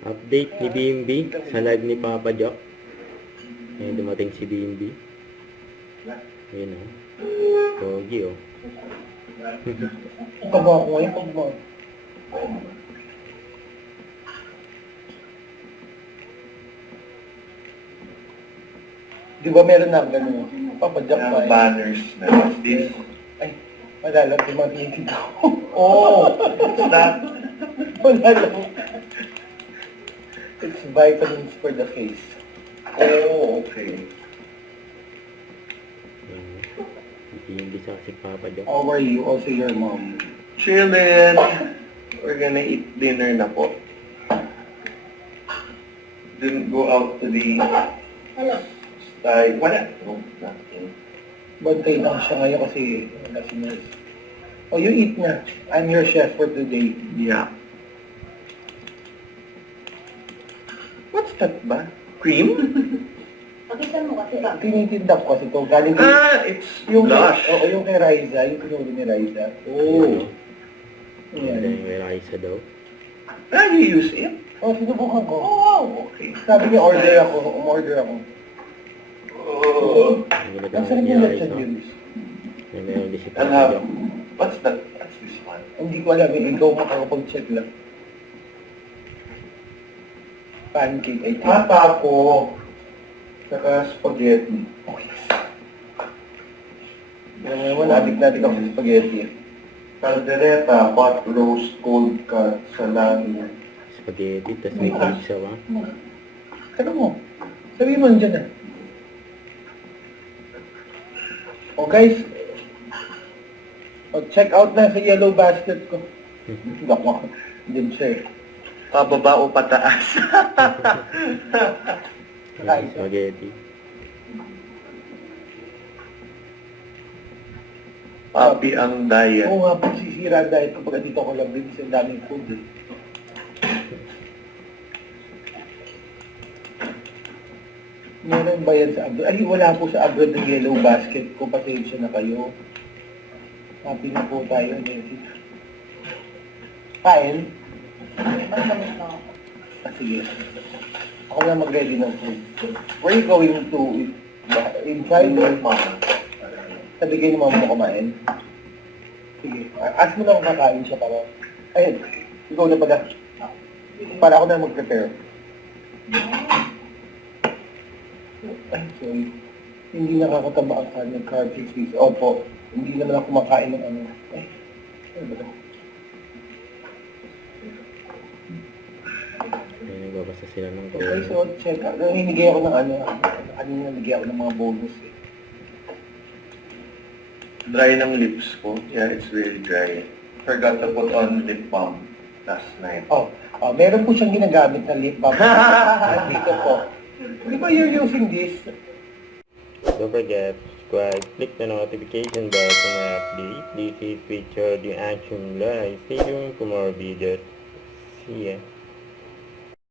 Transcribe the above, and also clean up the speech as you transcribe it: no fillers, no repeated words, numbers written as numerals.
Update ni BMB sa live ni Papa Jack. Ngayon dumating si BMB. Ayun o. Pogi o. Kaba ako ngayon pag mo. Di ba meron na gano'n? Papadyak pa banners na. What's this? Ay, malala, tumatingin ako. Oh! It's that. Malala. It's vitamins for the face. Oh, okay. BMB sa si Papa Jack. How are you? Also your mom. Chillin'. We're gonna eat dinner na po. Didn't go out to the... Wala. No, nothing. Bantay lang siya ngayon kasi nurse. Oh, you eat na. I'm your chef for today. Yeah. What's that ba? Cream? Pakita mo kasi ba? Tinitinda ko kasi ito. Galing kay... It's yung blush. Oo, yung kay Riza. Yung pinuli ni Riza. Oh. Ayan. Yan. May Raisa daw. You use it? Oh, sinubukan ko. Oh, okay. Sabi niya order ako. Umorder ako. Oh. Ang ganda Ang daw sarap ni yung Raisa. lechon yun. May meron din si And Papa Jack. what's that? What's this one? Hindi ko alam. Ikaw makakapag-check lang. Pancake, I think. Taco. Saka spaghetti. Oh, yes. Alam mo naman, adik ako sa spaghetti. Caldereta, pot roast, cold cut, salami. Spaghetti, tas may pizza ba? Ano mo? Sabi mo nandiyan na. Oh guys, check out na sa yellow basket ko. Hindi ako. Diyan siya eh. Pababa o pataas? Ayan, spaghetti. Papi ang diet. Oo nga, pag sisira dahil kapag dito ako lang, bilis ang daming food eh. Meron ba yan sa abroad? Ay, wala po sa abroad ng yellow basket ko. Pasensya na kayo. Happy na po tayo. Kain? Ah, sige. Ako na mag-ready ng food. Where are you going to? Inside or mama? Sabi kayo ni mama mo kumain? Sige. Ask mo na kung kakain siya para... Ayun. Ikaw na pala. Para ako na mag-prepare. Ay, sorry. Hindi nakakataba ang kanyang carb disease. Opo. Hindi naman ako kumakain ng ano. Ay, ano ba? Ayan, nagbabasa sila ng Okay, code. so check out. Hinigay ako ng ano. Kanina nagigay ako ng mga bonus eh. Dry ng lips ko. Yeah, it's really dry. Forgot to put on lip balm last night. Oh, meron po siyang ginagamit na lip balm. Dito po. Di ba you're using this? Don't forget, subscribe, click the notification bell for my update. This is Richard, the Action Live. Stay tuned for more videos. See ya.